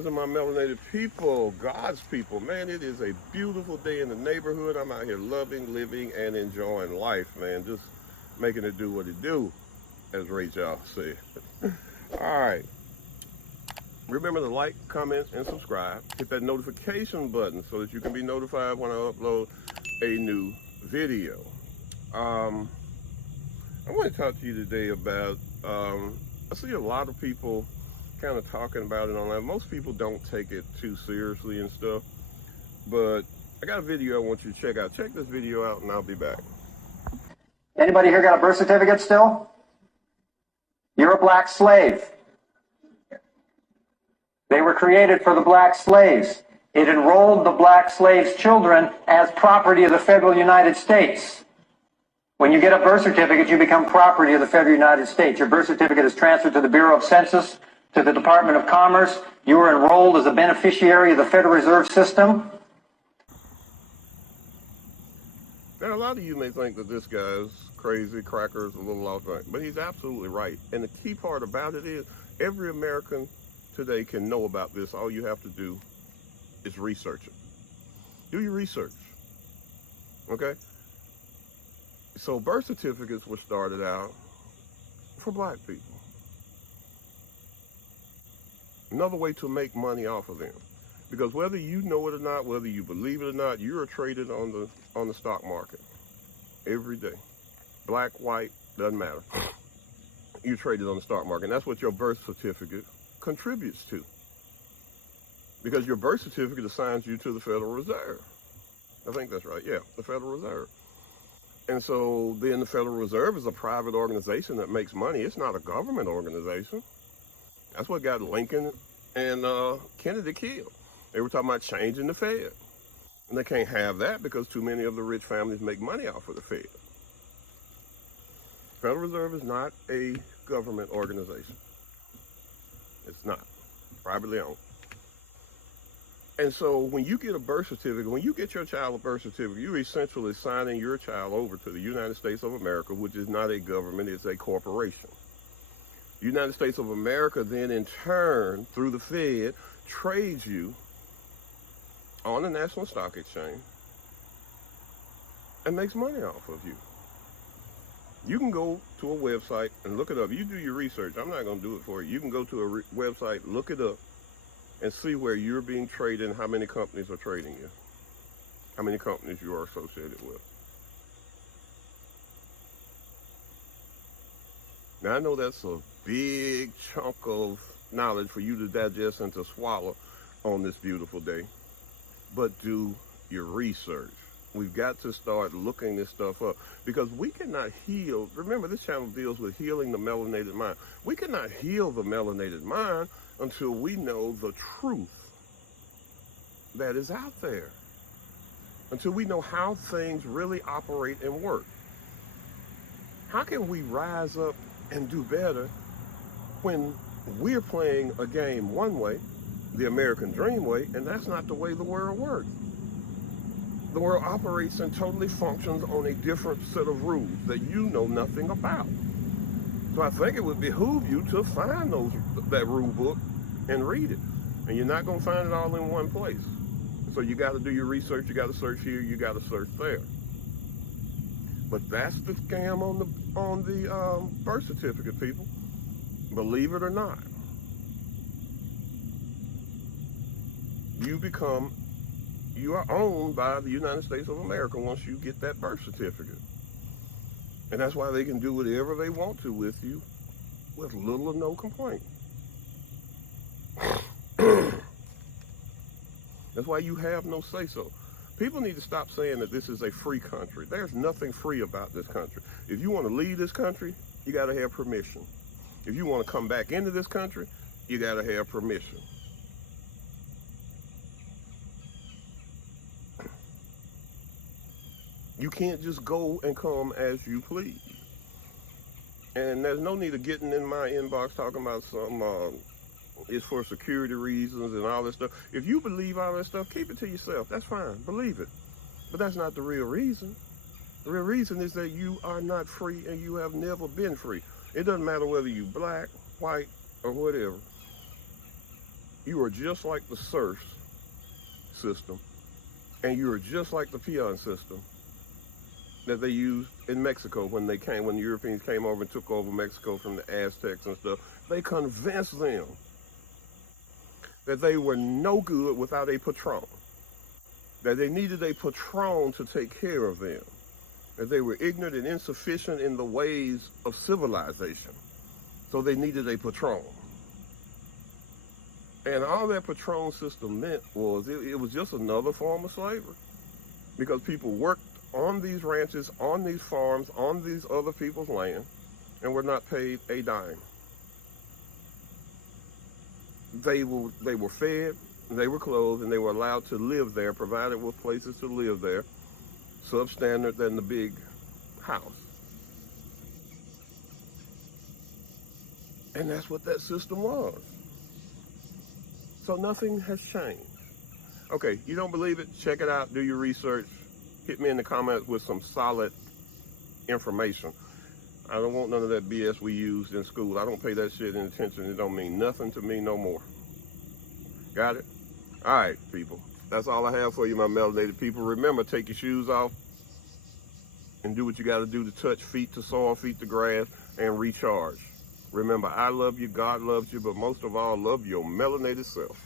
rising, my melanated people, God's people. Man, it is a beautiful day in the neighborhood. I'm out here loving, living, and enjoying life, man. Just making it do what it do, as Ray Charles said. All right. Remember to like, comment, and subscribe. Hit that notification button so that you can be notified when I upload a new video. I want to talk to you today about, I see a lot of people kind of talking about it online. Most people don't take it too seriously and stuff, but I got a video I want you to check out. Check this video out and I'll be back. Anybody here got a birth certificate still? You're a black slave. They were created for the black slaves. It enrolled the black slaves' children as property of the federal United States. When you get a birth certificate, you become property of the federal United States. Your birth certificate is transferred to the Bureau of Census, to the Department of Commerce. You are enrolled as a beneficiary of the Federal Reserve System. Now, a lot of you may think that this guy's crazy, crackers, a little off, but he's absolutely right. And the key part about it is every American today can know about this. All you have to do is research it. Do your research, okay? So birth certificates were started out for black people. Another way to make money off of them. Because whether you know it or not, whether you believe it or not, you are traded on the stock market every day. Black, white, doesn't matter. You're traded on the stock market. And that's what your birth certificate contributes to. Because your birth certificate assigns you to the Federal Reserve. I think that's right. Yeah, the Federal Reserve. And so then the Federal Reserve is a private organization that makes money. It's not a government organization. That's what got Lincoln and Kennedy killed. They were talking about changing the Fed. And they can't have that because too many of the rich families make money off of the Fed. Federal Reserve is not a government organization. It's not. Privately owned. And so when you get a birth certificate, when you get your child a birth certificate, you're essentially signing your child over to the United States of America, which is not a government, it's a corporation. The United States of America then in turn, through the Fed, trades you on the National Stock Exchange and makes money off of you. You can go to a website and look it up. You do your research. I'm not going to do it for you. You can go to a website, look it up, and see where you're being traded and how many companies are trading you, how many companies you are associated with. Now, I know that's a big chunk of knowledge for you to digest and to swallow on this beautiful day, but do your research. We've got to start looking this stuff up because we cannot heal. Remember, this channel deals with healing the melanated mind. We cannot heal the melanated mind until we know the truth that is out there, until we know how things really operate and work. How can we rise up and do better when we're playing a game one way, the American dream way, and that's not the way the world works? The world operates and totally functions on a different set of rules that you know nothing about. So I think it would behoove you to find that rule book and read it. And you're not going to find it all in one place. So you got to do your research. You got to search here. You got to search there. But that's the scam on the birth certificate, people. Believe it or not. You are owned by the United States of America once you get that birth certificate. And that's why they can do whatever they want to with you with little or no complaint. That's why you have no say-so. People need to stop saying that this is a free country. There's nothing free about this country. If you want to leave this country, you got to have permission. If you want to come back into this country, you got to have permission. You can't just go and come as you please. And there's no need of getting in my inbox talking about some, it's for security reasons and all this stuff. If you believe all that stuff, keep it to yourself. That's fine. Believe it. But that's not the real reason. The real reason is that you are not free and you have never been free. It doesn't matter whether you're black, white, or whatever. You are just like the serfs system, and you are just like the peon system that they used in Mexico when the Europeans came over and took over Mexico from the Aztecs and stuff. They convinced them that they were no good without a patron, that they needed a patron to take care of them, that they were ignorant and insufficient in the ways of civilization, so they needed a patron. And all that patron system meant was it was just another form of slavery, because people worked on these ranches, on these farms, on these other people's land, and were not paid a dime. They were fed, they were clothed, and they were allowed to live there, provided with places to live there, substandard than the big house. And that's what that system was. So nothing has changed. Okay, you don't believe it? Check it out, do your research. Hit me in the comments with some solid information. I don't want none of that BS we used in school. I don't pay that shit any attention. It don't mean nothing to me no more. Got it? All right, people. That's all I have for you, my melanated people. Remember, take your shoes off and do what you got to do to touch feet to soil, feet to grass, and recharge. Remember, I love you, God loves you, but most of all, love your melanated self.